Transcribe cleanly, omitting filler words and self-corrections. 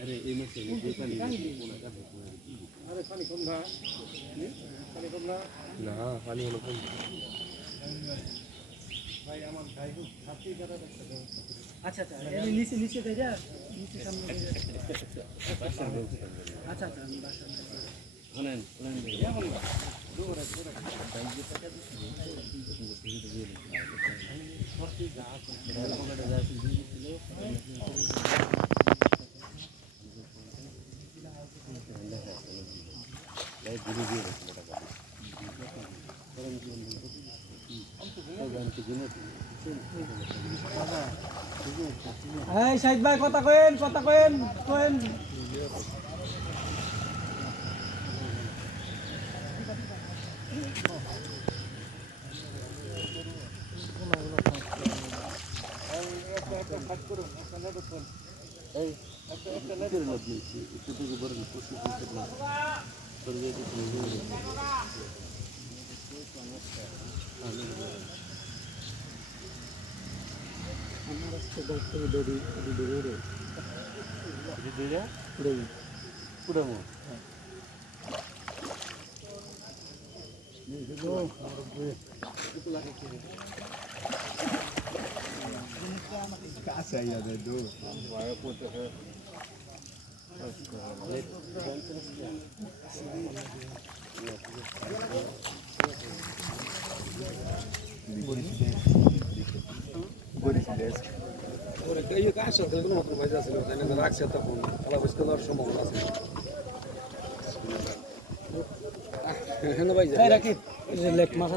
अरे ये मत से अरे पानी कम ना ना पानी कम भाई আমার ভাই খুব ছাতি করা দেখতে আচ্ছা আচ্ছা এই নিচে নিচে দে যা নিচে সামনে দে আচ্ছা আচ্ছা আমি বাসা আনেন কেমন দূর আছে বাইকে টাকা দিছি ফর্টি যা আছে পকেটে যা আছে দিছিল লাই দিদি দিয়ে টাকা শাহিদ ভাই কথা coin Casa aí, Edu. Vai a puta. এই কাছে তো কোনো ভাই আছে না না রাখছে তখন আলা বসে করার সম্ভাবনা আছে হ্যাঁ ভাই রাখি লেক মাছ